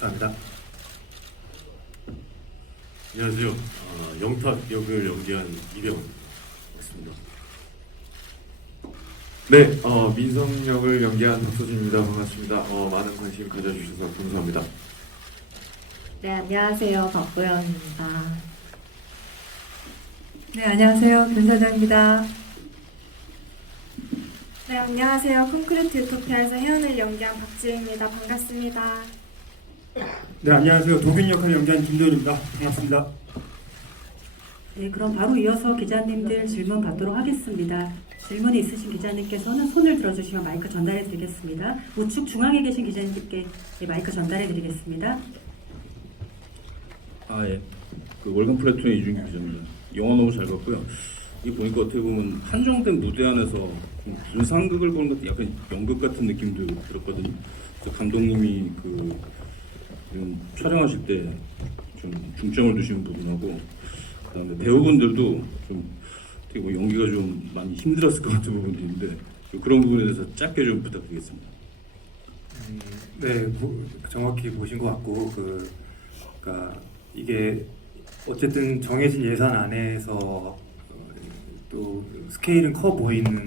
감사합니다. 안녕하세요. 영탁 역을 연기한 이병헌 맞습니다. 네, 민성 역을 연기한 박서준입니다. 반갑습니다. 많은 관심 가져주셔서 감사합니다. 네, 안녕하세요. 박보영입니다. 네, 안녕하세요. 변사장입니다. 네, 안녕하세요. 콘크리트 유토피아에서 혜연을 연기한 박지혜입니다. 반갑습니다. 네, 안녕하세요. 도균 역할을 연기한 김도현입니다. 반갑습니다. 네, 그럼 바로 이어서 기자님들 질문 받도록 하겠습니다. 질문이 있으신 기자님께서는 손을 들어주시면 마이크 전달해 드리겠습니다. 우측 중앙에 계신 기자님께 마이크 전달해 드리겠습니다. 예. 그 월간 플래툰의 이준규 기자입니다. 영화 너무 잘 봤고요. 이 보니까 어떻게 보면 한정된 무대 안에서 좀 분상극을 보는 것도 약간 연극 같은 느낌도 들었거든요. 그래서 감독님이 이런 촬영하실 때 좀 중점을 두시는 부분하고, 그다음에 배우분들도 좀 어떻게 보면 연기가 좀 많이 힘들었을 것 같은 부분도 있는데 그런 부분에 대해서 짧게 좀 부탁드리겠습니다. 네, 정확히 보신 것 같고 그러니까 이게 어쨌든 정해진 예산 안에서 또 스케일은 커 보이는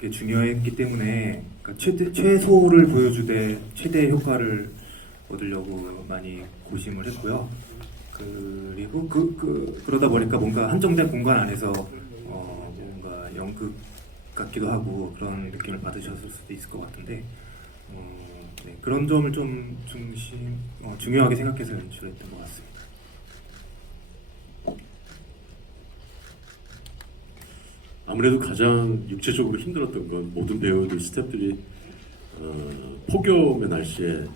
게 중요했기 때문에 그러니까 최소를 보여주되 최대 효과를 얻으려고 많이 고심을 했고요. 그리고 그러다 보니까 뭔가 한정된 공간 안에서 뭔가 연극 같기도 하고 그런 느낌을 받으셨을 수도 있을 것 같은데 네, 그런 점을 좀 중요하게 생각해서 연출했던 것 같습니다. 아무래도 가장 육체적으로 힘들었던 건 모든 배우들, 스태프들이 폭염의 날씨에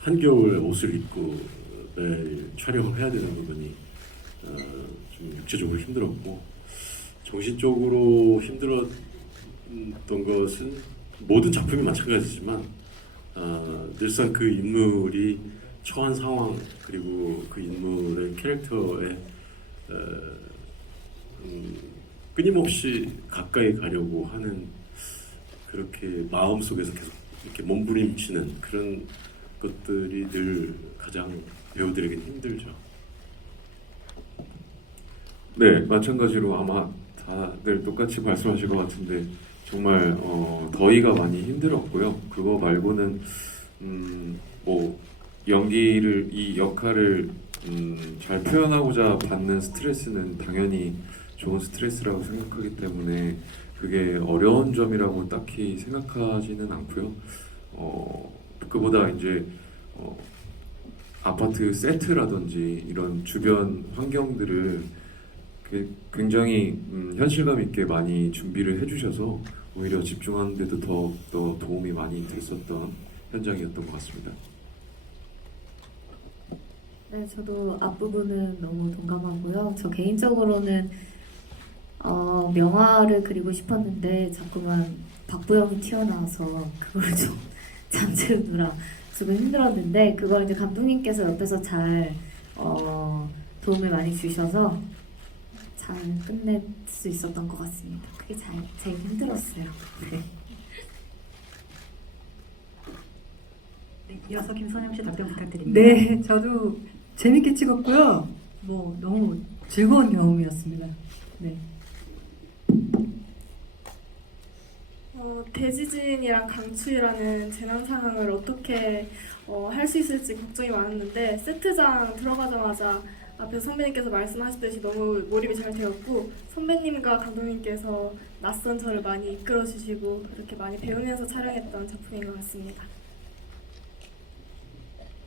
한겨울 옷을 입고 매일 촬영을 해야 되는 부분이 좀 육체적으로 힘들었고, 정신적으로 힘들었던 것은 모든 작품이 마찬가지지만 늘상 그 인물이 처한 상황 그리고 그 인물의 캐릭터에 끊임없이 가까이 가려고 하는, 그렇게 마음속에서 계속 이렇게 몸부림치는 그런 것들이 늘 가장 배우들에게는 힘들죠. 네, 마찬가지로 아마 다들 똑같이 말씀하실 것 같은데 정말 더위가 많이 힘들었고요. 그거 말고는 뭐 연기를, 이 역할을 잘 표현하고자 받는 스트레스는 당연히 좋은 스트레스라고 생각하기 때문에 그게 어려운 점이라고 딱히 생각하지는 않고요. 그보다 이제 아파트 세트라든지 이런 주변 환경들을 굉장히 현실감 있게 많이 준비를 해주셔서 오히려 집중하는 데도 더 도움이 많이 됐었던 현장이었던 것 같습니다. 네, 저도 앞부분은 너무 동감하고요. 저 개인적으로는 명화를 그리고 싶었는데 자꾸만 박보영이 튀어나와서 그걸 좀 잠재우느라 조금 힘들었는데, 그걸 이제 감독님께서 옆에서 잘 도움을 많이 주셔서 잘 끝낼 수 있었던 것 같습니다. 그게 제일 힘들었어요. 네. 네, 이어서 김선영 씨 답변 부탁드립니다. 네, 저도 재밌게 찍었고요. 뭐 너무 즐거운 경험이었습니다. 네. 대지진이랑 강추위라는 재난 상황을 어떻게 할 수 있을지 걱정이 많았는데, 세트장 들어가자마자 앞에서 선배님께서 말씀하셨듯이 너무 몰입이 잘 되었고, 선배님과 감독님께서 낯선 저를 많이 이끌어주시고 이렇게 많이 배우면서 촬영했던 작품인 것 같습니다.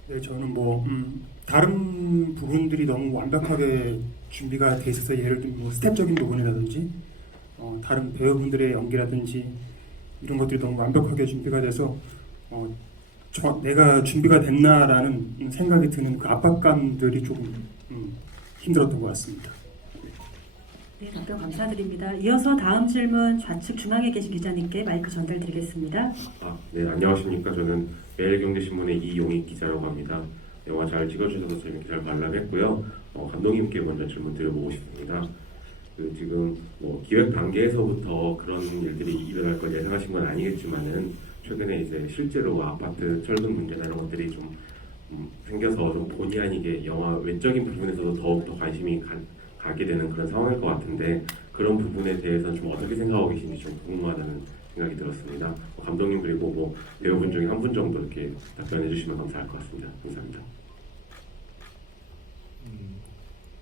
네, 저는 다른 부분들이 너무 완벽하게 준비가 돼 있어서, 예를 들면 뭐 스텝적인 부분이라든지 다른 배우분들의 연기라든지 이런 것들이 너무 완벽하게 준비가 돼서 내가 준비가 됐나라는 생각이 드는 그 압박감들이 조금 힘들었던 것 같습니다. 네, 답변 감사드립니다. 이어서 다음 질문 좌측 중앙에 계신 기자님께 마이크 전달드리겠습니다. 네, 안녕하십니까. 저는 매일경제신문의 이용익 기자라고 합니다. 영화 잘 찍어주셔서 재밌게 잘 관람했고요. 감독님께 먼저 질문 드려보고 싶습니다. 지금 기획 단계에서부터 그런 일들이 일어날 걸 예상하신 건 아니겠지만은 최근에 이제 실제로 아파트 철근 문제나 이런 것들이 좀 생겨서 좀 본의 아니게 영화 외적인 부분에서도 더욱더 관심이 가게 되는 그런 상황일 것 같은데 그런 부분에 대해서 좀 어떻게 생각하고 계신지 좀 궁금하다는 생각이 들었습니다. 감독님 그리고 뭐 배우분 중에 한 분 정도 이렇게 답변해 주시면 감사할 것 같습니다. 감사합니다.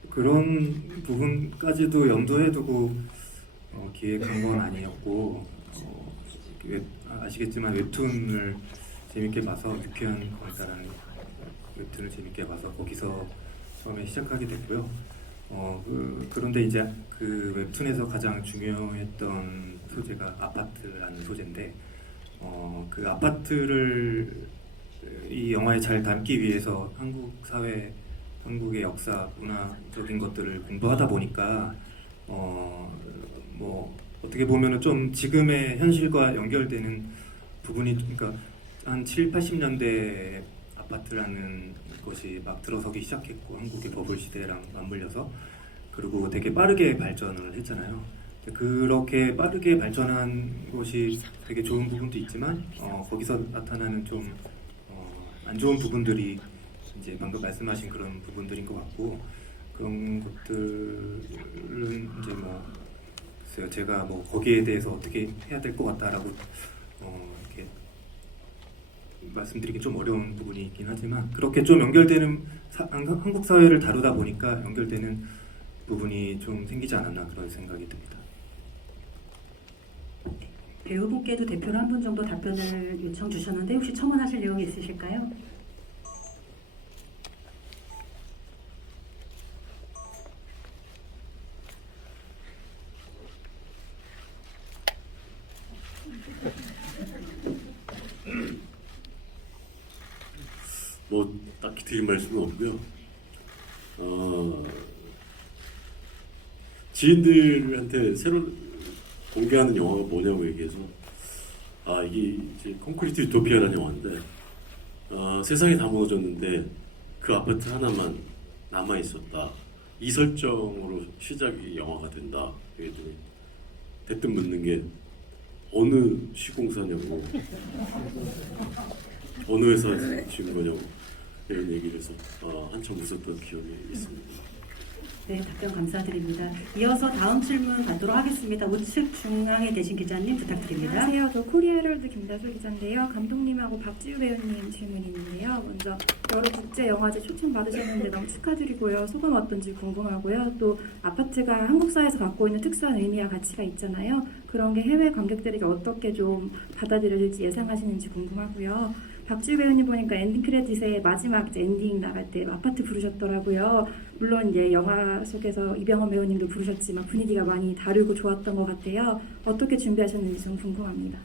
그런 부분까지도 염두에 두고 기획한 건 아니었고 아시겠지만 웹툰을 재밌게 봐서 유쾌한 거리다라는 웹툰을 재밌게 봐서 거기서 처음에 시작하게 됐고요. 그런데 이제 그 웹툰에서 가장 중요했던 소재가 아파트라는 소재인데 그 아파트를 이 영화에 잘 담기 위해서 한국 사회, 한국의 역사, 문화적인 것들을 공부하다 보니까 뭐 어떻게 보면은 좀 지금의 현실과 연결되는 부분이 그러니까 한 7, 80년대 아파트라는 것이 막 들어서기 시작했고 한국의 버블 시대랑 맞물려서 그리고 되게 빠르게 발전을 했잖아요. 그렇게 빠르게 발전한 것이 되게 좋은 부분도 있지만 거기서 나타나는 좀 안 좋은 부분들이 이제 방금 말씀하신 그런 부분들인 것 같고 그런 것들은 이제 뭐 글쎄요 제가 뭐 거기에 대해서 어떻게 해야 될 것 같다라고 이렇게 말씀드리기 좀 어려운 부분이 있긴 하지만 그렇게 좀 연결되는 한국 사회를 다루다 보니까 연결되는 부분이 좀 생기지 않았나 그런 생각이 듭니다. 배우분께도 대표로 한 분 정도 답변을 요청 주셨는데 혹시 첨언하실 내용이 있으실까요? 뭐 딱히 드릴 말씀은 없고요. 지인들한테 새로 공개하는 영화가 뭐냐고 얘기해서 이게 이제 콘크리트 유토피아라는 영화인데 세상이 다 무너졌는데 그 아파트 하나만 남아 있었다. 이 설정으로 시작이 영화가 된다. 그랬더니 대뜸 묻는 게 어느 시공사냐고, 어느 회사 지은 거냐고 이런 얘기를 해서 한참 웃었던 기억이 있습니다. 네, 답변 감사드립니다. 이어서 다음 질문 받도록 하겠습니다. 우측 중앙에 계신 기자님 부탁드립니다. 안녕하세요. 저 코리아헤럴드 김다솔 기자인데요. 감독님하고 박지우 배우님 질문이 있는데요. 먼저 여러 국제영화제 초청 받으셨는데 너무 축하드리고요. 소감 어떤지 궁금하고요. 또 아파트가 한국 사회에서 갖고 있는 특수한 의미와 가치가 있잖아요. 그런 게 해외 관객들에게 어떻게 좀 받아들여질지 예상하시는지 궁금하고요. 박지우 배우님 보니까 엔딩 크레딧의 마지막 이제 엔딩 나갈 때 아파트 부르셨더라고요. 물론 이제 영화 속에서 이병헌 배우님도 부르셨지만 분위기가 많이 다르고 좋았던 것 같아요. 어떻게 준비하셨는지 좀 궁금합니다.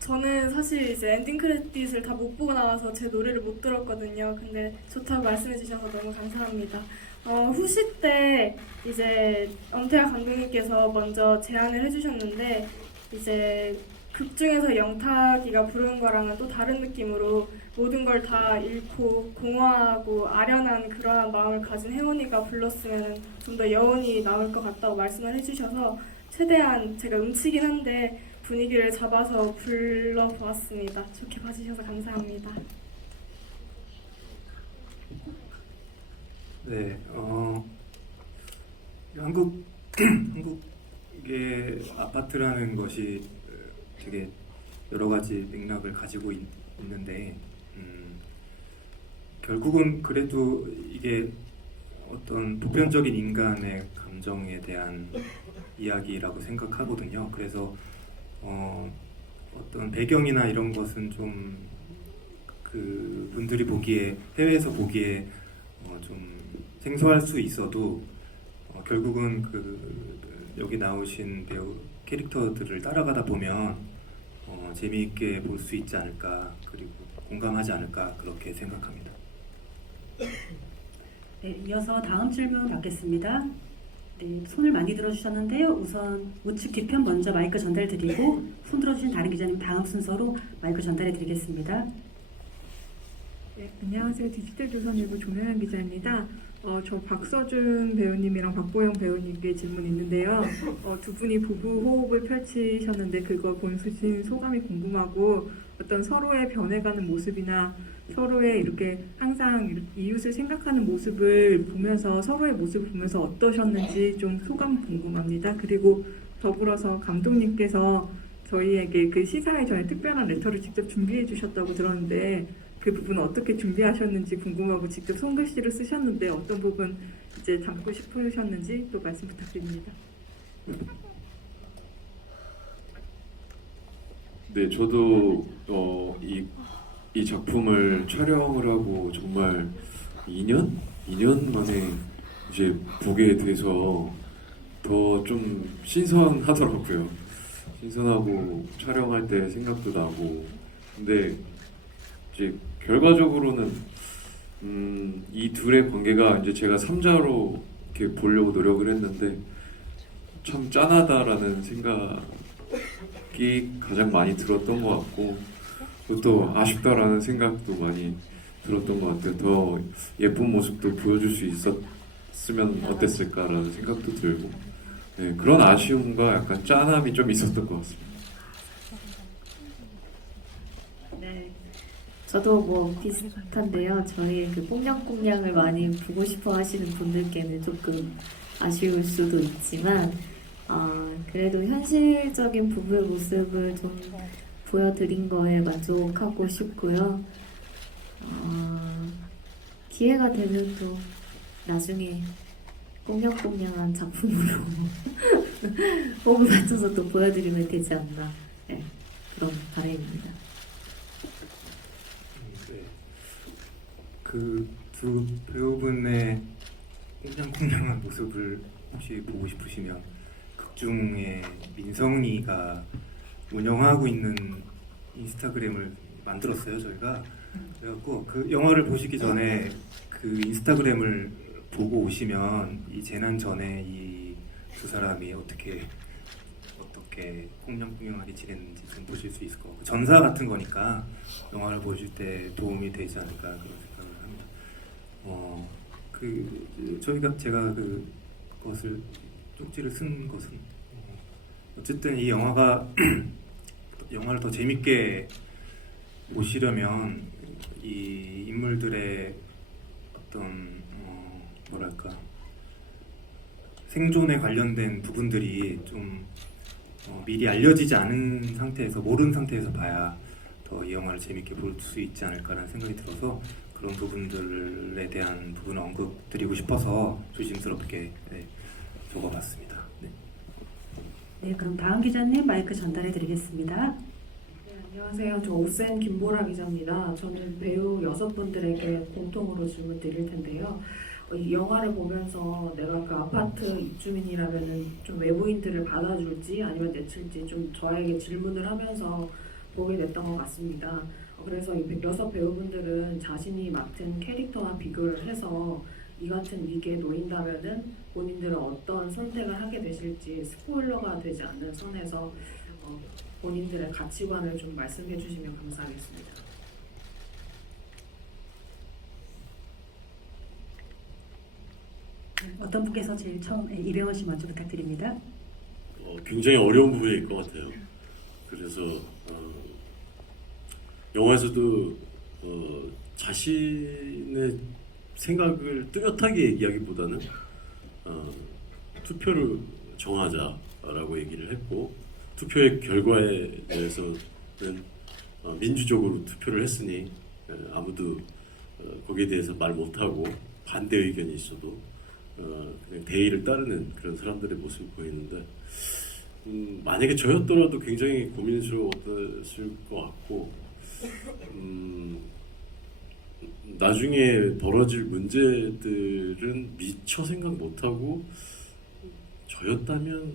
저는 사실 이제 엔딩 크레딧을 다 못 보고 나와서 제 노래를 못 들었거든요. 근데 좋다고 말씀해 주셔서 너무 감사합니다. 후시 때 이제 엄태하 감독님께서 먼저 제안을 해주셨는데 이제 극 중에서 영탁이가 부른 거랑은 또 다른 느낌으로 모든 걸 다 잃고 공허하고 아련한 그러한 마음을 가진 혜원이가 불렀으면 좀 더 여운이 나올 것 같다고 말씀을 해주셔서 최대한 제가 음치긴 한데 분위기를 잡아서 불러보았습니다. 좋게 봐주셔서 감사합니다. 네, 한국의 아파트라는 것이 되게 여러 가지 맥락을 가지고 있는데 결국은 그래도 이게 어떤 보편적인 인간의 감정에 대한 이야기라고 생각하거든요. 그래서 어떤 배경이나 이런 것은 좀 그 분들이 보기에 해외에서 보기에 좀 생소할 수 있어도 결국은 그 여기 나오신 배우 캐릭터들을 따라가다 보면 재미있게 볼 수 있지 않을까 그리고 공감하지 않을까 그렇게 생각합니다. 네, 이어서 다음 질문 받겠습니다. 네, 손을 많이 들어주셨는데요. 우선 우측 뒤편 먼저 마이크 전달드리고 손 들어주신 다른 기자님 다음 순서로 마이크 전달해드리겠습니다. 네, 안녕하세요. 디지털조선일보 조명현 기자입니다. 저 박서준 배우님이랑 박보영 배우님께 질문이 있는데요. 두 분이 부부 호흡을 펼치셨는데 그거 보신 소감이 궁금하고 어떤 서로의 변해가는 모습이나 서로의 이렇게 항상 이웃을 생각하는 모습을 보면서 서로의 모습을 보면서 어떠셨는지 좀 소감 궁금합니다. 그리고 더불어서 감독님께서 저희에게 그 시사회 전에 특별한 레터를 직접 준비해 주셨다고 들었는데 그 부분 어떻게 준비하셨는지 궁금하고 직접 손글씨로 쓰셨는데 어떤 부분 이제 담고 싶으셨는지 또 말씀 부탁드립니다. 네, 저도 이 작품을 촬영을 하고 정말 2년 만에 이제 보게 돼서 더 좀 신선하더라고요. 신선하고 촬영할 때 생각도 나고. 근데 이제 결과적으로는 이 둘의 관계가 이제 제가 3자로 이렇게 보려고 노력을 했는데 참 짠하다라는 생각이 가장 많이 들었던 것 같고 또 아쉽다라는 생각도 많이 들었던 것 같아요. 더 예쁜 모습도 보여줄 수 있었으면 어땠을까라는 생각도 들고 네, 그런 아쉬움과 약간 짠함이 좀 있었던 것 같습니다. 네, 저도 뭐 비슷한데요. 저희 그 꽁냥꽁냥을 많이 보고 싶어 하시는 분들께는 조금 아쉬울 수도 있지만 그래도 현실적인 부부의 모습을 좀 보여드린 거에 만족하고 싶고요. 기회가 되면 또 나중에 꽁냥꽁냥한 작품으로 호흡을 맞춰서 또 보여드리면 되지 않나 네, 그런 바람입니다. 네. 그 두 배우분의 꽁냥꽁냥한 모습을 혹시 보고 싶으시면 극중에 민성이가 운영하고 있는 인스타그램을 만들었어요 저희가. 그래갖고 그 영화를 보시기 전에 그 인스타그램을 보고 오시면 이 재난 전에 이 두 사람이 어떻게 꽁냥꽁냥하게 지냈는지 좀 보실 수 있을 것 같고 전사 같은 거니까 영화를 보실 때 도움이 되지 않을까 그런 생각을 합니다. 제가 그것을 쪽지를 쓴 것은 어쨌든 이 영화가 영화를 더 재밌게 보시려면 이 인물들의 어떤 뭐랄까 생존에 관련된 부분들이 좀 미리 알려지지 않은 상태에서 모르는 상태에서 봐야 더 이 영화를 재밌게 볼 수 있지 않을까라는 생각이 들어서 그런 부분들에 대한 부분을 언급드리고 싶어서 조심스럽게 적어봤습니다. 네. 네, 그럼 다음 기자님 마이크 전달해 드리겠습니다. 네, 안녕하세요. 저 오센 김보라 기자입니다. 저는 배우 6분들에게 공통으로 질문 드릴 텐데요. 이 영화를 보면서 내가 그 아파트 입주민이라면은 좀 외부인들을 받아줄지 아니면 내칠지 좀 저에게 질문을 하면서 보게 됐던 것 같습니다. 그래서 이 6배우분들은 자신이 맡은 캐릭터와 비교를 해서 이 같은 위기에 놓인다면은 본인들은 어떤 선택을 하게 되실지 스포일러가 되지 않는 선에서 본인들의 가치관을 좀 말씀해 주시면 감사하겠습니다. 어떤 분께서 제일 처음 이병헌 씨 먼저 부탁드립니다. 굉장히 어려운 부분일 것 같아요. 그래서 영화에서도 자신의 생각을 뚜렷하게 얘기하기보다는 투표를 정하자라고 얘기를 했고 투표의 결과에 대해서는 민주적으로 투표를 했으니 아무도 거기에 대해서 말 못하고 반대 의견이 있어도 그냥 대의를 따르는 그런 사람들의 모습을 보이는데 만약에 저였더라도 굉장히 고민스러웠을 것 같고 나중에 벌어질 문제들은 미처 생각 못하고 저였다면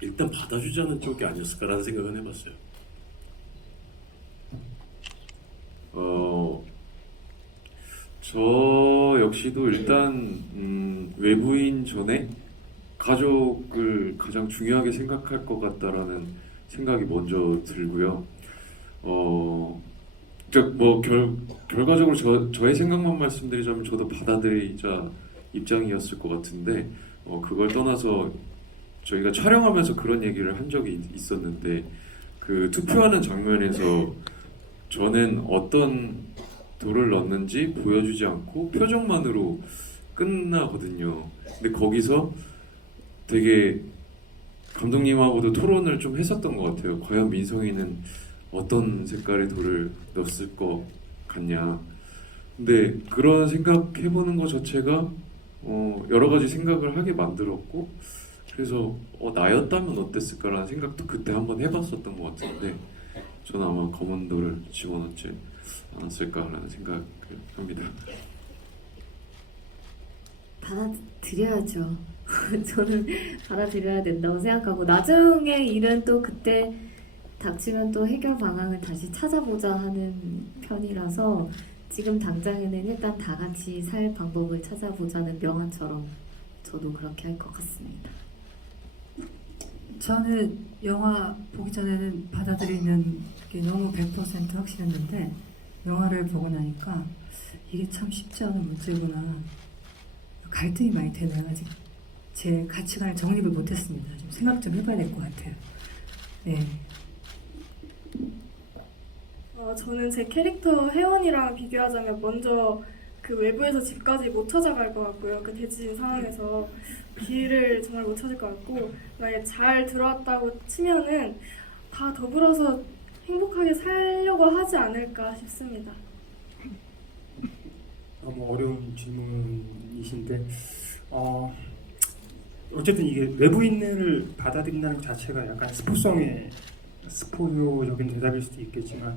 일단 받아주지 않은 쪽이 아니었을까라는 생각은 해봤어요. 저 역시도 일단 외부인 전에 가족을 가장 중요하게 생각할 것 같다라는 생각이 먼저 들고요. 뭐 결과적으로 저의 생각만 말씀드리자면 저도 받아들이자 입장이었을 것 같은데 그걸 떠나서 저희가 촬영하면서 그런 얘기를 한 적이 있었는데 그 투표하는 장면에서 저는 어떤 돌을 넣는지 보여주지 않고 표정만으로 끝나거든요. 근데 거기서 되게 감독님하고도 토론을 좀 했었던 것 같아요. 과연 민성이는 어떤 색깔의 돌을 넣었을 것 같냐. 근데 그런 생각해보는 것 자체가 여러 가지 생각을 하게 만들었고, 그래서 나였다면 어땠을까라는 생각도 그때 한번 해봤었던 것 같은데, 저는 아마 검은 돌을 집어넣지 않았을까라는 생각을 합니다. 받아들여야죠. 저는 받아들여야 된다고 생각하고, 나중에 일은 또 그때 닥치면 또 해결 방안을 다시 찾아보자 하는 편이라서 지금 당장에는 일단 다 같이 살 방법을 찾아보자는 명언처럼 저도 그렇게 할 것 같습니다. 저는 영화 보기 전에는 받아들이는 게 너무 100% 확실했는데 영화를 보고 나니까 이게 참 쉽지 않은 문제구나. 갈등이 많이 되네요. 아직 제 가치관을 정립을 못했습니다. 좀 생각 좀 해봐야 될 것 같아요. 네. 저는 제 캐릭터 혜원이랑 비교하자면 먼저 그 외부에서 집까지 못 찾아갈 것 같고요. 그 대지진 상황에서 길을 정말 못 찾을 것 같고, 만약에 잘 들어왔다고 치면은 다 더불어서 행복하게 살려고 하지 않을까 싶습니다. 너무 어려운 질문이신데 어쨌든 이게 외부인을 받아들인다는 것 자체가 약간 스포적인 대답일 수도 있겠지만,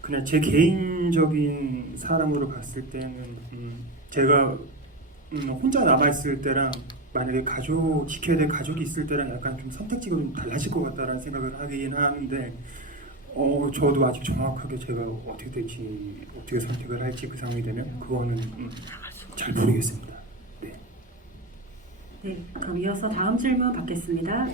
그냥 제 개인적인 사람으로 봤을 때는 제가 혼자 남아있을 때랑 만약에 지켜야 될 가족이 있을 때랑 약간 좀 선택지가 좀 달라질 것 같다라는 생각을 하긴 하는데, 저도 아직 정확하게 제가 어떻게 될지, 어떻게 선택을 할지 그 상황이 되면 그거는 잘 모르겠습니다. 네. 네, 그럼 이어서 다음 질문 받겠습니다.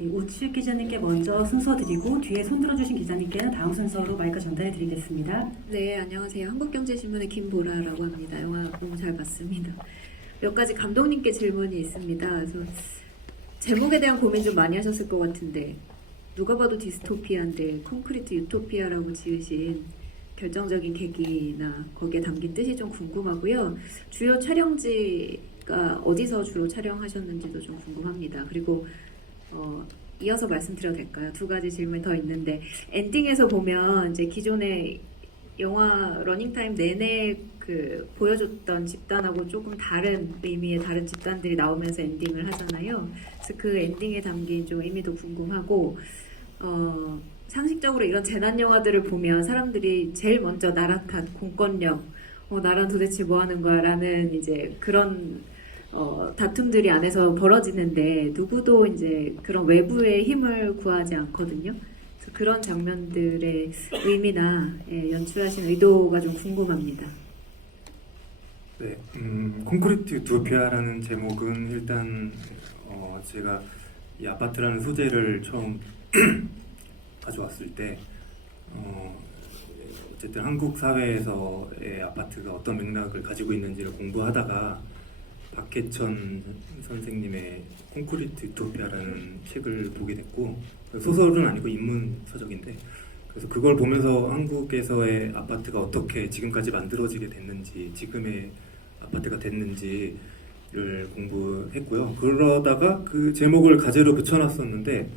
네, 우측 기자님께 먼저 순서 드리고 뒤에 손 들어주신 기자님께는 다음 순서로 마이크 전달해 드리겠습니다. 네, 안녕하세요. 한국경제신문의 김보라라고 합니다. 영화 너무 잘 봤습니다. 몇 가지 감독님께 질문이 있습니다. 그래서 제목에 대한 고민 좀 많이 하셨을 것 같은데, 누가 봐도 디스토피아인데 콘크리트 유토피아라고 지으신 결정적인 계기나 거기에 담긴 뜻이 좀 궁금하고요. 주요 촬영지가 어디서 주로 촬영하셨는지도 좀 궁금합니다. 그리고 이어서 말씀드려도 될까요? 두 가지 질문이 더 있는데, 엔딩에서 보면 이제 기존의 영화 러닝타임 내내 그 보여줬던 집단하고 조금 다른 의미의 다른 집단들이 나오면서 엔딩을 하잖아요. 그래서 그 엔딩에 담긴 좀 의미도 궁금하고, 상식적으로 이런 재난 영화들을 보면 사람들이 제일 먼저 나라 탓, 공권력, 나라는 도대체 뭐 하는 거야 라는 이제 그런 다툼들이 안에서 벌어지는데, 누구도 이제 그런 외부의 힘을 구하지 않거든요. 그래서 그런 장면들의 의미나 연출하신 의도가 좀 궁금합니다. 네, 콘크리트 유토피아라는 제목은 일단 제가 이 아파트라는 소재를 처음 가져왔을 때 어쨌든 한국 사회에서의 아파트가 어떤 맥락을 가지고 있는지를 공부하다가 박해천 선생님의 콘크리트 유토피아라는 책을 보게 됐고, 소설은 아니고 인문 서적인데, 그래서 그걸 보면서 한국에서의 아파트가 어떻게 지금까지 만들어지게 됐는지, 지금의 아파트가 됐는지를 공부했고요. 그러다가 그 제목을 가제로 붙여놨었는데,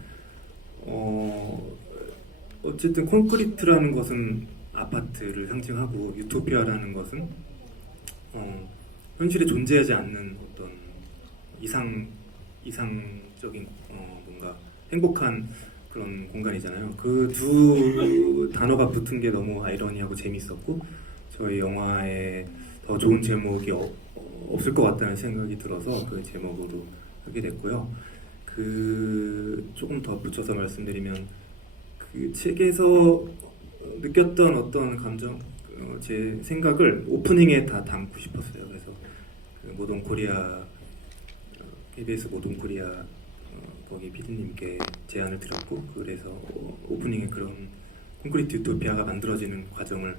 어쨌든 콘크리트라는 것은 아파트를 상징하고, 유토피아라는 것은 현실에 존재하지 않는 어떤 이상적인 뭔가 행복한 그런 공간이잖아요. 그 두 단어가 붙은 게 너무 아이러니하고 재밌었고, 저희 영화에 더 좋은 제목이 없을 것 같다는 생각이 들어서 그 제목으로 하게 됐고요. 조금 더 붙여서 말씀드리면, 그 책에서 느꼈던 어떤 감정, 제 생각을 오프닝에 다 담고 싶었어요. 그래서 모던 코리아, KBS 모던 코리아 거기 PD님께 제안을 드렸고, 그래서 오프닝에 그런 콘크리트 유토피아가 만들어지는 과정을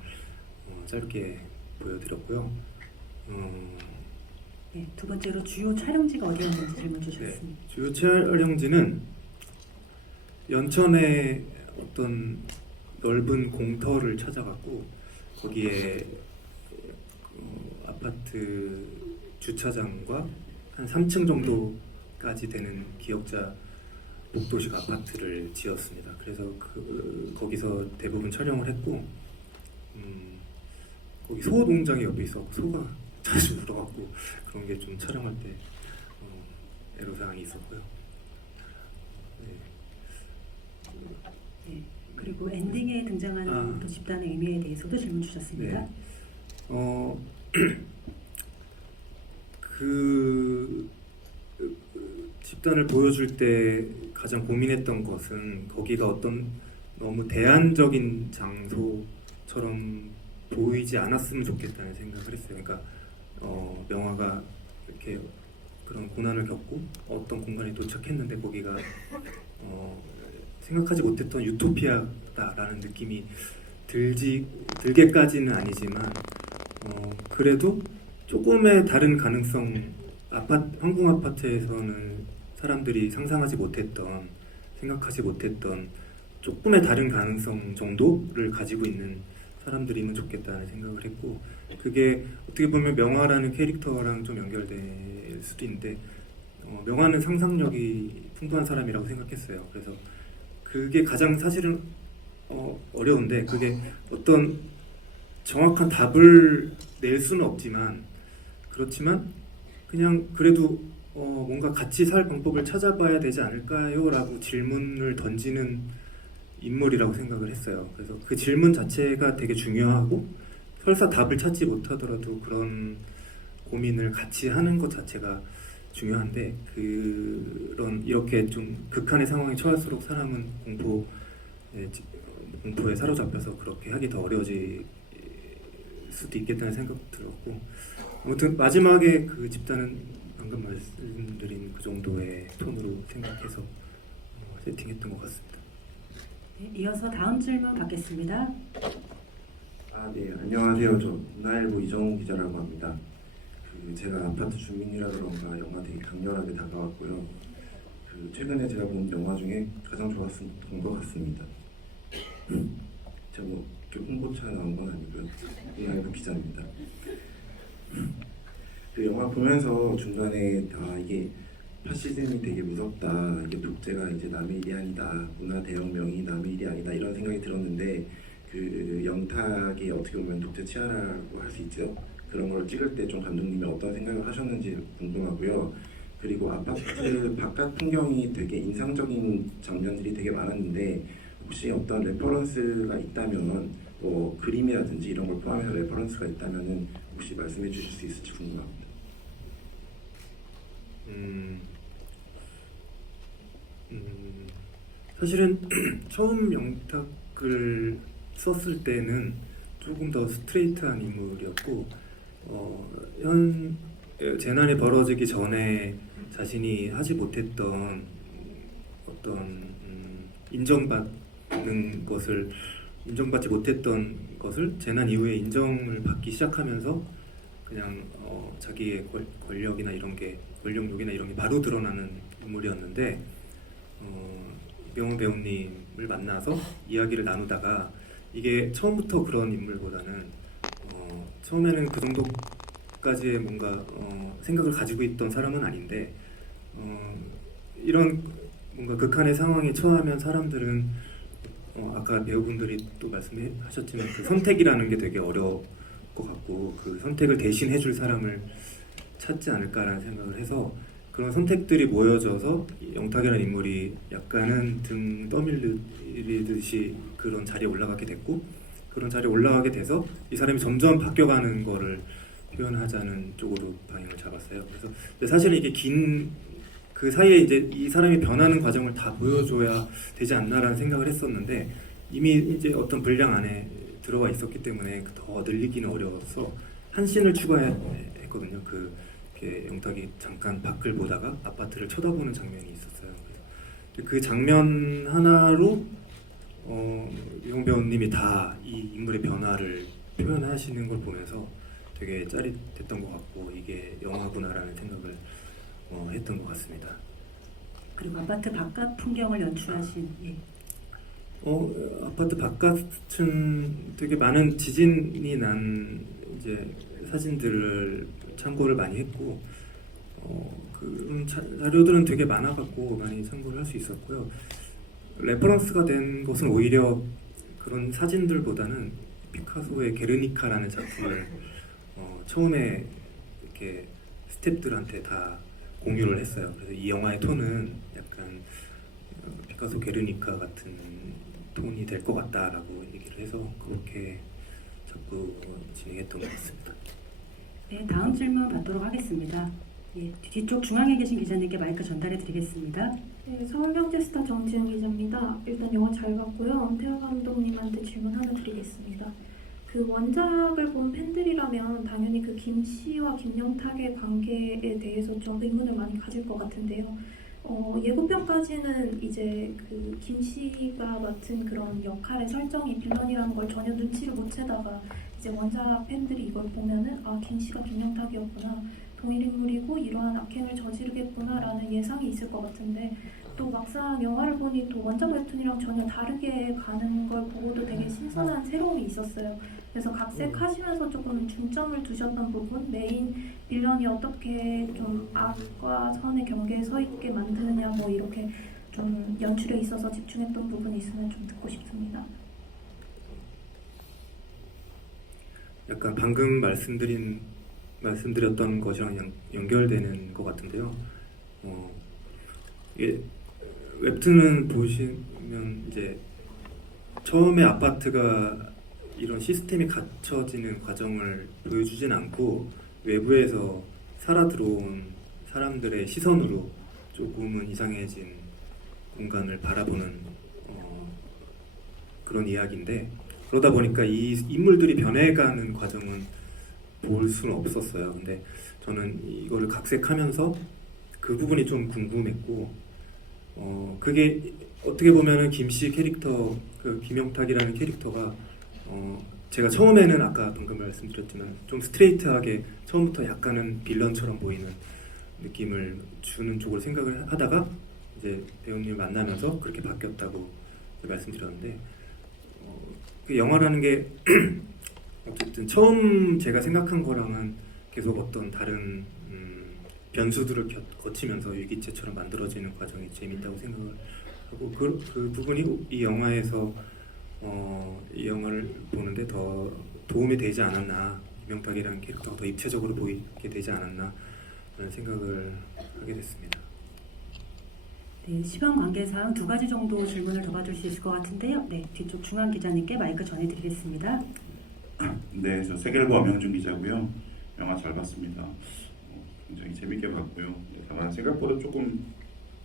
짧게 보여드렸고요. 네, 두 번째로 주요 촬영지가 어디였는지 질문 네, 주셨습니다. 주요 촬영지는 연천의 어떤 넓은 공터를 찾아갔고 거기에 아파트 주차장과 한 3층 정도까지 되는 기역자 복도식 아파트를 지었습니다. 그래서 거기서 대부분 촬영을 했고 거기 소 농장이 옆에 있었고 소가 자주 물어갖고 그런 게 좀 촬영할 때 애로사항이 있었고요. 네, 그리고 엔딩에 등장하는 또 집단의 의미에 대해서도 질문 주셨습니다. 네. 그 집단을 보여줄 때 가장 고민했던 것은 거기가 어떤 너무 대안적인 장소처럼 보이지 않았으면 좋겠다는 생각을 했어요. 그러니까 명화가 이렇게 그런 고난을 겪고 어떤 공간에 도착했는데 거기가 생각하지 못했던 유토피아다라는 느낌이 들게까지는 아니지만 그래도 조금의 다른 가능성, 황궁 아파트에서는 사람들이 상상하지 못했던, 생각하지 못했던 조금의 다른 가능성 정도를 가지고 있는 사람들이면 좋겠다는 생각을 했고, 그게 어떻게 보면 명화라는 캐릭터랑 좀 연결될 수도 있는데 명화는 상상력이 풍부한 사람이라고 생각했어요. 그래서 그게 가장 사실은 어려운데, 그게 어떤 정확한 답을 낼 수는 없지만, 그렇지만 그냥 그래도 뭔가 같이 살 방법을 찾아봐야 되지 않을까요? 라고 질문을 던지는 인물이라고 생각을 했어요. 그래서 그 질문 자체가 되게 중요하고, 설사 답을 찾지 못하더라도 그런 고민을 같이 하는 것 자체가 중요한데, 그런 이렇게 좀 극한의 상황에 처할수록 사람은 공포에 사로잡혀서 그렇게 하기 더 어려워질 수도 있겠다는 생각 들었고, 아무튼 마지막에 그 집단은 방금 말씀드린 그 정도의 톤으로 생각해서 세팅했던 것 같습니다. 네, 이어서 다음 질문 받겠습니다. 네, 안녕하세요. 저 문화일보 이정우 기자라고 합니다. 제가 아파트 주민이라 그런가 영화 되게 강렬하게 다가왔고요. 최근에 제가 본 영화 중에 가장 좋았던 것 같습니다. 제가 뭐 홍보차 나온 건 아니고요. 문화일보 기자입니다. 그 영화 보면서 중간에 이게 파시즘이 되게 무섭다, 이게 독재가 이제 남의 일이 아니다, 문화 대혁명이 남의 일이 아니다, 이런 생각이 들었는데, 그 영탁이 어떻게 보면 독재 치하라고 할 수 있죠. 그런 걸 찍을 때 좀 감독님이 어떤 생각을 하셨는지 궁금하고요. 그리고 아파트 바깥 풍경이 되게 인상적인 장면들이 되게 많았는데, 혹시 어떤 레퍼런스가 있다면, 뭐 그림이라든지 이런 걸 포함해서 레퍼런스가 있다면은 혹시 말씀해 주실 수 있을지 궁금합니다. 사실은 처음 영탁을 썼을 때는 조금 더 스트레이트한 인물이었고, 재난이 벌어지기 전에 자신이 하지 못했던 어떤 인정받지 못했던 것을 재난 이후에 인정을 받기 시작하면서 그냥 자기의 권력욕이나 이런 게 바로 드러나는 인물이었는데, 명호 배우님을 만나서 이야기를 나누다가 이게 처음부터 그런 인물보다는 처음에는 그 정도까지의 뭔가 생각을 가지고 있던 사람은 아닌데, 이런 뭔가 극한의 상황에 처하면 사람들은 아까 배우분들이 또 말씀하셨지만 그 선택이라는 게 되게 어려울 것 같고, 그 선택을 대신 해줄 사람을 찾지 않을까라는 생각을 해서 그런 선택들이 모여져서 영탁이라는 인물이 약간은 등 떠밀리듯이 그런 자리에 올라가게 됐고, 그런 자리에 올라가게 돼서 이 사람이 점점 바뀌어가는 거를 표현하자는 쪽으로 방향을 잡았어요. 그래서 사실은 이게 그 사이에 이제 이 사람이 변하는 과정을 다 보여줘야 되지 않나라는 생각을 했었는데, 이미 이제 어떤 분량 안에 들어와 있었기 때문에 더 늘리기는 어려워서 한 씬을 추가했거든요. 영탁이 잠깐 밖을 보다가 아파트를 쳐다보는 장면이 있었어요. 그래서 그 장면 하나로 유홍 배우님이 다 이 인물의 변화를 표현하시는 걸 보면서 되게 짜릿했던 것 같고 이게 영화구나라는 생각을 했던 것 같습니다. 그리고 아파트 바깥 풍경을 연출하신 예. 아파트 바깥은 되게 많은 지진이 난 이제 사진들을 참고를 많이 했고 그 자료들은 되게 많아갖고 많이 참고를 할 수 있었고요. 레퍼런스가 된 것은 오히려 그런 사진들보다는 피카소의 게르니카라는 작품을 처음에 이렇게 스태프들한테 다 공유를 했어요. 그래서 이 영화의 톤은 약간 피카소 게르니카 같은 톤이 될 것 같다라고 얘기를 해서 그렇게 자꾸 진행했던 것 같습니다. 네, 다음 질문 받도록 하겠습니다. 예, 뒤쪽 중앙에 계신 기자님께 마이크 전달해 드리겠습니다. 네, 서울경제스타 정지은 기자입니다. 일단 영화 잘 봤고요. 엄태웅 감독님한테 질문 하나 드리겠습니다. 그 원작을 본 팬들이라면 당연히 그 김 씨와 김영탁의 관계에 대해서 좀 의문을 많이 가질 것 같은데요. 예고편까지는 이제 그 김 씨가 맡은 그런 역할의 설정이 빌런이라는 걸 전혀 눈치를 못 채다가 이제 원작 팬들이 이걸 보면은 아, 김 씨가 김영탁이었구나. 동일 인물이고 이러한 악행을 저지르겠구나라는 예상이 있을 것 같은데 또 막상 영화를 보니 또 원작 웹툰이랑 전혀 다르게 가는 걸 보고도 되게 신선한 새로움이 있었어요. 그래서 각색하시면서 조금 중점을 두셨던 부분, 메인 빌런이 어떻게 좀 악과 선의 경계에 서 있게 만드느냐 뭐 이렇게 좀 연출에 있어서 집중했던 부분이 있으면 좀 듣고 싶습니다. 약간 방금 말씀드렸던 것이랑 연결되는 것 같은데요. 이게 웹툰은 보시면 이제 처음에 아파트가 이런 시스템이 갖춰지는 과정을 보여주진 않고 외부에서 살아 들어온 사람들의 시선으로 조금은 이상해진 공간을 바라보는 그런 이야기인데 그러다 보니까 이 인물들이 변해가는 과정은 볼 수는 없었어요. 근데 저는 이거를 각색하면서 그 부분이 좀 궁금했고 그게 어떻게 보면은 김씨 캐릭터 그 김영탁이라는 캐릭터가 제가 처음에는 아까 방금 말씀드렸지만 좀 스트레이트하게 처음부터 약간은 빌런처럼 보이는 느낌을 주는 쪽으로 생각을 하다가 이제 배우님을 만나면서 그렇게 바뀌었다고 말씀드렸는데 그 영화라는 게 어쨌든 처음 제가 생각한 거랑은 계속 어떤 다른 변수들을 거치면서 일기체처럼 만들어지는 과정이 재밌다고 생각을 하고 그 부분이 이 영화에서 이 영화를 보는데 더 도움이 되지 않았나 김영탁이라는 캐릭터가 더 입체적으로 보이게 되지 않았나 라는 생각을 하게 됐습니다. 네, 시간 관계상 두 가지 정도 질문을 더 받을 수 있을 것 같은데요. 네, 뒤쪽 중앙 기자님께 마이크 전해드리겠습니다. 네, 저 세계일보 엄영준 기자고요. 영화 잘 봤습니다. 굉장히 재밌게 봤고요. 다만 생각보다 조금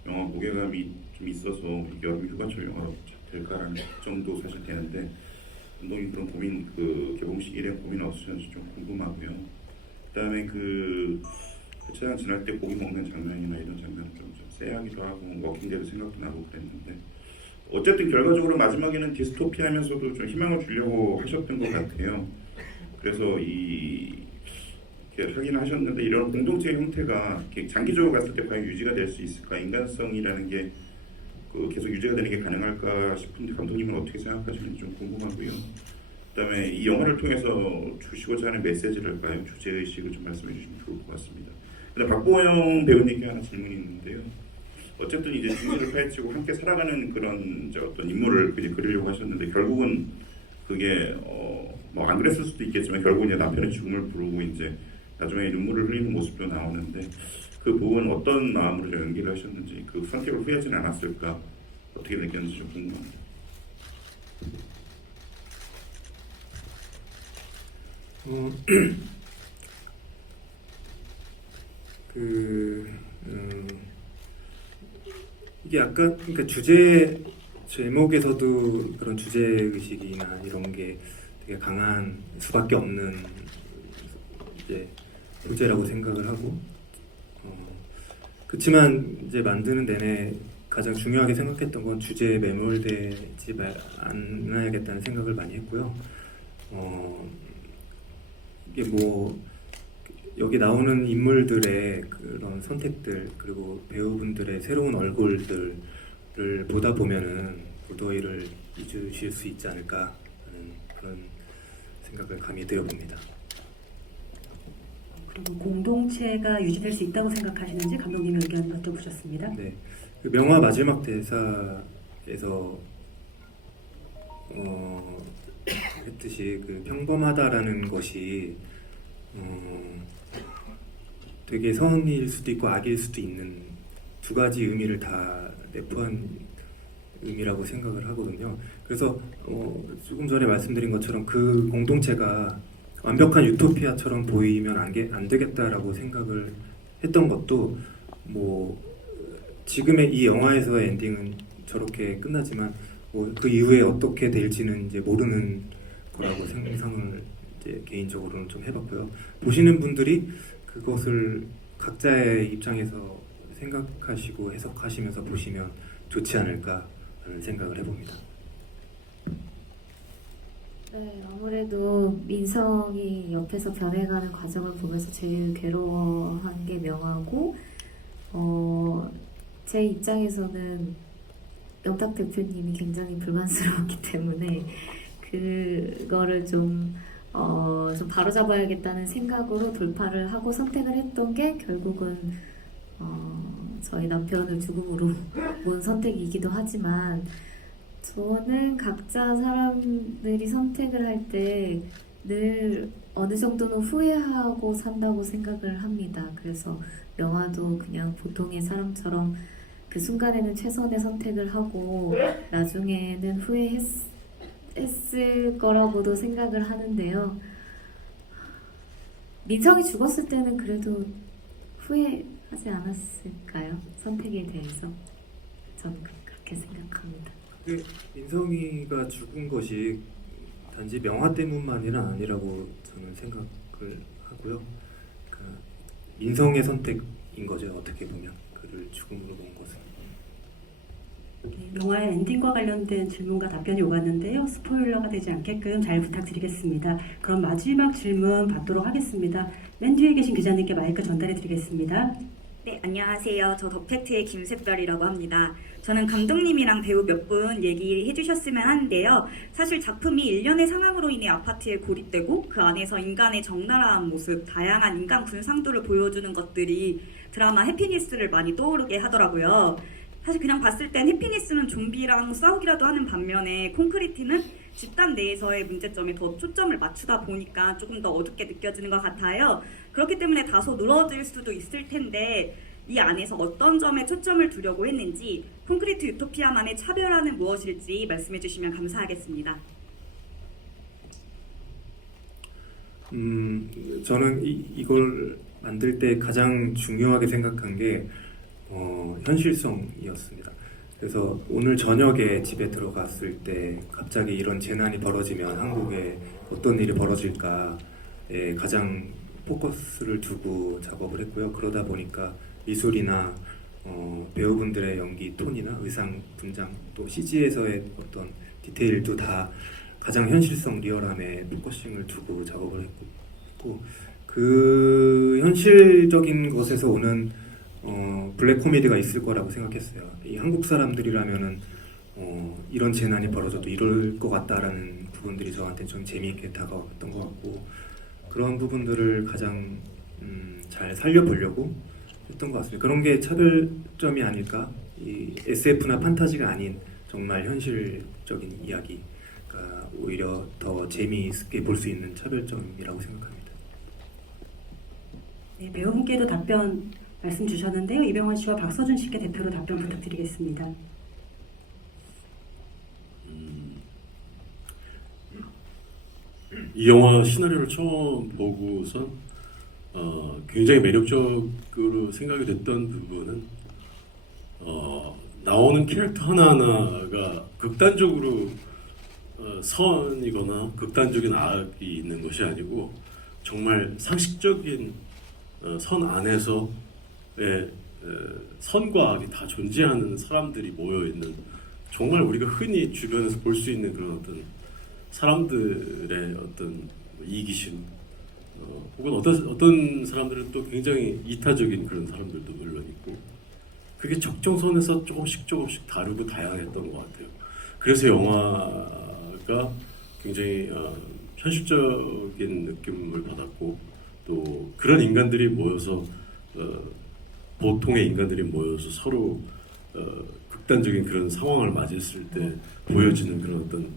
영화 무게감이 좀 있어서 여름 휴가철 영화로 될까라는 걱정도 사실 되는데 감독님 그런 고민, 그 개봉 시기에 고민 없으셨는지 좀 궁금하고요. 그다음에 그 차량 지날 때 고기 먹는 장면이나 이런 장면은 좀 쎄하기도 하고 워킹데드 생각도 나고 그랬는데 어쨌든 결과적으로 마지막에는 디스토피아면서도 좀 희망을 주려고 하셨던 것 같아요. 그래서 이렇게 하긴 하셨는데 이런 공동체 형태가 이렇게 장기적으로 갔을 때 과연 유지가 될 수 있을까? 인간성이라는 게 계속 유지가 되는 게 가능할까 싶은데 감독님은 어떻게 생각하시는지 좀 궁금하고요. 그다음에 이 영화를 통해서 주시고자 하는 메시지랄까요? 주제의식을 좀 말씀해 주시면 좋을 것 같습니다. 그다음 박보영 배우님께 하나 질문이 있는데요. 어쨌든 이제 진실을 파헤치고 함께 살아가는 그런 어떤 인물을 이제 그리려고 하셨는데 결국은 그게 뭐 안 그랬을 수도 있겠지만 결국은 이제 남편의 죽음을 부르고 이제 나중에 눈물을 흘리는 모습도 나오는데 그 부분 어떤 마음으로 연기를 하셨는지 그 선택을 후회하지는 않았을까 어떻게 느꼈는지 좀 궁금합니다. 이게 아까 그러니까 제목에서도 그런 주제 의식이나 이런 게 되게 강한 수밖에 없는 이제 소재라고 생각을 하고 그렇지만 이제 만드는 내내 가장 중요하게 생각했던 건 주제에 매몰되지 않아야겠다는 생각을 많이 했고요. 이게 뭐 여기 나오는 인물들의 그런 선택들 그리고 배우분들의 새로운 얼굴들을 보다 보면은 무더위를 잊으실 수 있지 않을까 하는 그런 생각을 감히 들어봅니다. 그리고 공동체가 유지될 수 있다고 생각하시는지 감독님의 의견 여쭤보셨습니다. 네, 그 명화 마지막 대사에서 했듯이 그 평범하다라는 것이 되게 선일 수도 있고 악일 수도 있는 두 가지 의미를 다 내포한 의미라고 생각을 하거든요. 그래서 조금 전에 말씀드린 것처럼 그 공동체가 완벽한 유토피아처럼 보이면 안 되겠다라고 생각을 했던 것도 뭐 지금의 이 영화에서의 엔딩은 저렇게 끝나지만 뭐 그 이후에 어떻게 될지는 이제 모르는 거라고 상상을 이제 개인적으로는 좀 해봤고요. 보시는 분들이 그것을 각자의 입장에서 생각하시고 해석하시면서 보시면 좋지 않을까 하는 생각을 해봅니다. 네, 아무래도 민성이 옆에서 변해가는 과정을 보면서 제일 괴로워한 게 명하고 제 입장에서는 영탁 대표님이 굉장히 불만스러웠기 때문에 그거를 좀 바로잡아야겠다는 생각으로 돌파를 하고 선택을 했던 게 결국은 저희 남편을 죽음으로 몬 선택이기도 하지만 저는 각자 사람들이 선택을 할 때 늘 어느 정도는 후회하고 산다고 생각을 합니다. 그래서 명화도 그냥 보통의 사람처럼 그 순간에는 최선의 선택을 하고 나중에는 후회했을 거라고도 생각을 하는데요. 민성이 죽었을 때는 그래도 후회하지 않았을까요? 선택에 대해서 저는 그렇게 생각합니다. 그 민성이가 죽은 것이 단지 명화 때문만은 아니라고 저는 생각을 하고요. 그러니까 민성의 선택인 거죠. 어떻게 보면 그를 죽음으로 본 것은. 영화의 엔딩과 관련된 질문과 답변이 오갔는데요. 스포일러가 되지 않게끔 잘 부탁드리겠습니다. 그럼 마지막 질문 받도록 하겠습니다. 맨 뒤에 계신 기자님께 마이크 전달해 드리겠습니다. 네, 안녕하세요. 저 더팩트의 김샛별이라고 합니다. 저는 감독님이랑 배우 몇 분 얘기해 주셨으면 하는데요. 사실 작품이 일련의 상황으로 인해 아파트에 고립되고 그 안에서 인간의 적나라한 모습, 다양한 인간 군상도를 보여주는 것들이 드라마 해피니스를 많이 떠오르게 하더라고요. 사실 그냥 봤을 땐 해피니스는 좀비랑 싸우기라도 하는 반면에 콘크리트는 집단 내에서의 문제점에 더 초점을 맞추다 보니까 조금 더 어둡게 느껴지는 것 같아요. 그렇기 때문에 다소 늘어질 수도 있을 텐데 이 안에서 어떤 점에 초점을 두려고 했는지 콘크리트 유토피아만의 차별화는 무엇일지 말씀해 주시면 감사하겠습니다. 저는 이걸 만들 때 가장 중요하게 생각한 게 현실성이었습니다. 그래서 오늘 저녁에 집에 들어갔을 때 갑자기 이런 재난이 벌어지면 한국에 어떤 일이 벌어질까에 가장 포커스를 두고 작업을 했고요. 그러다 보니까 미술이나 배우분들의 연기 톤이나 의상 분장 또 CG에서의 어떤 디테일도 다 가장 현실성 리얼함에 포커싱을 두고 작업을 했고 그 현실적인 것에서 오는 블랙 코미디가 있을 거라고 생각했어요. 이 한국 사람들이라면은 이런 재난이 벌어져도 이럴 것 같다라는 부분들이 저한테 좀 재미있게 다가왔던 것 같고 그런 부분들을 가장 잘 살려보려고 했던 것 같습니다. 그런 게 차별점이 아닐까? 이 SF나 판타지가 아닌 정말 현실적인 이야기가 오히려 더 재미있게 볼 수 있는 차별점이라고 생각합니다. 네, 배우분께도 답변 말씀 주셨는데요. 이병헌 씨와 박서준 씨께 대표로 답변 부탁드리겠습니다. 이 영화 시나리오를 처음 보고서 굉장히 매력적으로 생각이 됐던 부분은 나오는 캐릭터 하나하나가 극단적으로 선이거나 극단적인 악이 있는 것이 아니고 정말 상식적인 선 안에서의 선과 악이 다 존재하는 사람들이 모여 있는 정말 우리가 흔히 주변에서 볼 수 있는 그런 어떤 사람들의 어떤 이기심, 혹은 어떤 사람들은 또 굉장히 이타적인 그런 사람들도 물론 있고, 그게 적정선에서 조금씩 다르고 다양했던 것 같아요. 그래서 영화가 굉장히 현실적인 느낌을 받았고, 또 그런 인간들이 모여서 보통의 인간들이 모여서 서로 극단적인 그런 상황을 맞이했을 때 보여지는 그런 어떤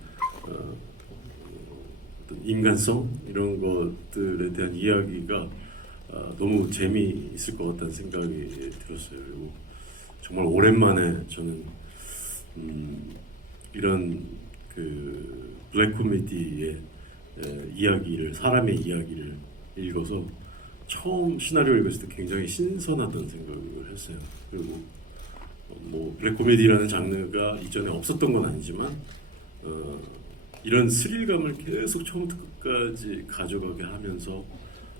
인간성 이런 것들에 대한 이야기가 너무 재미있을 것 같다는 생각이 들었어요. 그리고 정말 오랜만에 저는 이런 그 블랙 코미디의 이야기를, 사람의 이야기를 읽어서 처음 시나리오를 읽었을 때 굉장히 신선하다는 생각을 했어요. 그리고 뭐 블랙 코미디라는 장르가 이전에 없었던 건 아니지만 이런 스릴감을 계속 처음부터 끝까지 가져가게 하면서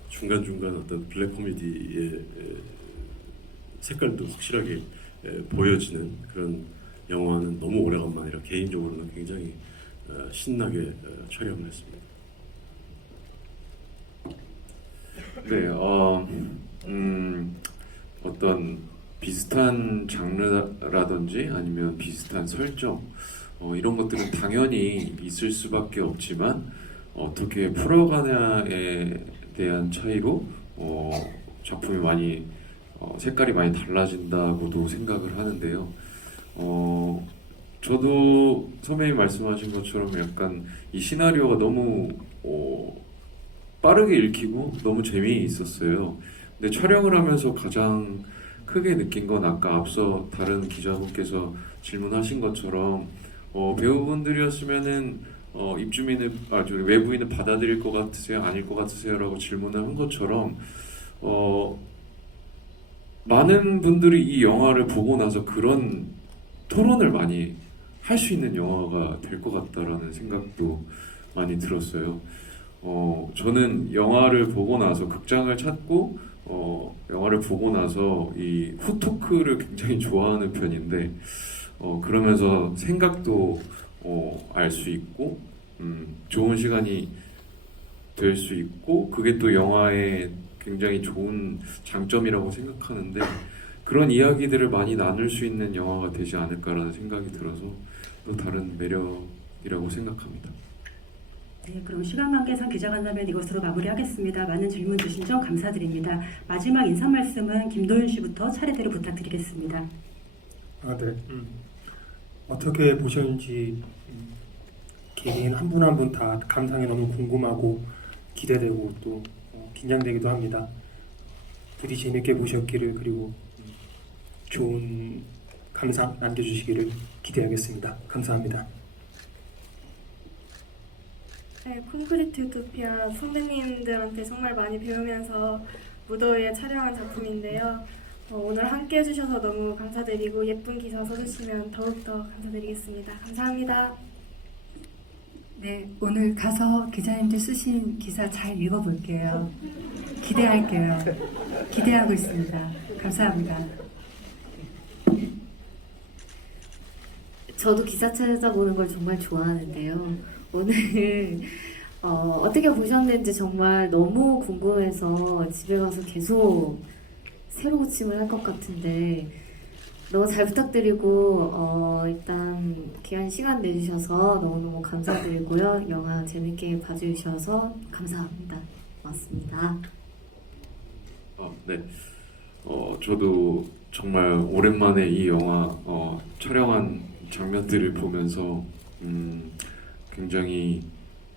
중간중간 어떤 블랙 코미디의 색깔도 확실하게 보여지는 그런 영화는 너무 오래간만이라 개인적으로는 굉장히 신나게 촬영을 했습니다. 네, 어떤 비슷한 장르라든지 아니면 비슷한 설정 이런 것들은 당연히 있을 수밖에 없지만 어떻게 풀어가냐에 대한 차이로 작품이 많이 색깔이 많이 달라진다고도 생각을 하는데요. 저도 선배님 말씀하신 것처럼 약간 이 시나리오가 너무 빠르게 읽히고 너무 재미있었어요. 근데 촬영을 하면서 가장 크게 느낀 건 아까 앞서 다른 기자분께서 질문하신 것처럼 배우분들이었으면은 입주민을 외부인을 받아들일 것 같으세요? 아닐 것 같으세요? 라고 질문을 한 것처럼 많은 분들이 이 영화를 보고 나서 그런 토론을 많이 할 수 있는 영화가 될 것 같다라는 생각도 많이 들었어요. 저는 영화를 보고 나서 극장을 찾고 영화를 보고 나서 이 후토크를 굉장히 좋아하는 편인데 그러면서 생각도 알 수 있고 좋은 시간이 될 수 있고 그게 또 영화의 굉장히 좋은 장점이라고 생각하는데 그런 이야기들을 많이 나눌 수 있는 영화가 되지 않을까라는 생각이 들어서 또 다른 매력이라고 생각합니다. 네, 그럼 시간 관계상 기자간담회는 이것으로 마무리하겠습니다. 많은 질문 주신 점 감사드립니다. 마지막 인사 말씀은 김도윤 씨부터 차례대로 부탁드리겠습니다. 네. 어떻게 보셨는지 개개인 한 분 한 분 다 감상이 너무 궁금하고 기대되고 또 긴장되기도 합니다. 부디 재밌게 보셨기를 그리고 좋은 감상 남겨주시기를 기대하겠습니다. 감사합니다. 네, 콘크리트 유토피아 선배님들한테 정말 많이 배우면서 무더위에 촬영한 작품인데요. 오늘 함께 해주셔서 너무 감사드리고 예쁜 기사 써주시면 더욱더 감사드리겠습니다. 감사합니다. 네, 오늘 가서 기자님들 쓰신 기사 잘 읽어볼게요. 기대할게요. 기대하고 있습니다. 감사합니다. 저도 기사 찾아보는 걸 정말 좋아하는데요. 오늘 어떻게 보셨는지 정말 너무 궁금해서 집에 가서 계속 새로 고침을 할 것 같은데 너무 잘 부탁드리고 일단 귀한 시간 내주셔서 너무너무 감사드리고요. 영화 재밌게 봐주셔서 감사합니다. 고맙습니다. 네. 저도 정말 오랜만에 이 영화 촬영한 장면들을 보면서 굉장히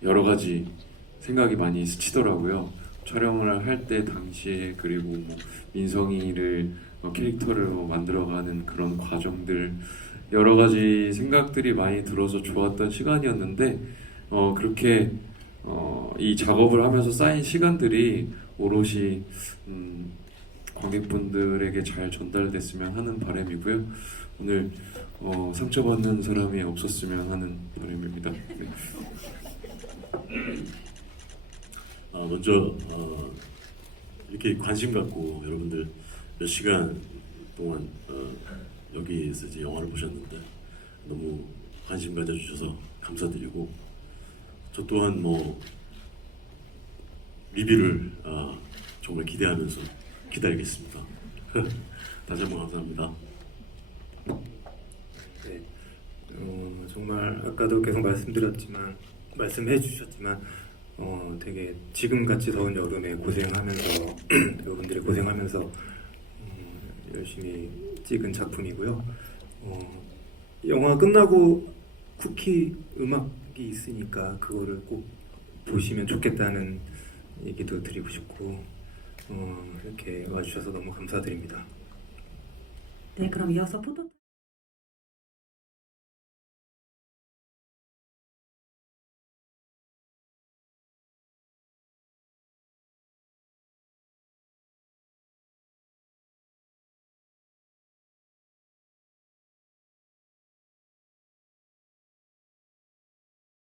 여러 가지 생각이 많이 스치더라고요. 촬영을 할 때 당시에 그리고 뭐 민성이를 캐릭터를 만들어가는 그런 과정들 여러 가지 생각들이 많이 들어서 좋았던 시간이었는데 그렇게 이 작업을 하면서 쌓인 시간들이 오롯이 관객분들에게 잘 전달됐으면 하는 바람이고요. 오늘 상처받는 사람이 없었으면 하는 바람입니다. 네. 먼저 이렇게 관심 갖고 여러분들 몇 시간 동안 여기에서 이제 영화를 보셨는데 너무 관심 가져주셔서 감사드리고 저 또한 뭐 리뷰를 정말 기대하면서 기다리겠습니다. 다시 한번 감사합니다. 네, 정말 아까도 계속 말씀해 주셨지만 되게 지금같이 더운 여름에 고생하면서 배우분들이 고생하면서 열심히 찍은 작품이고요. 영화 끝나고 쿠키 음악이 있으니까 그거를 꼭 보시면 좋겠다는 얘기도 드리고 싶고 이렇게 와주셔서 너무 감사드립니다. 네, 그럼 이어서 포토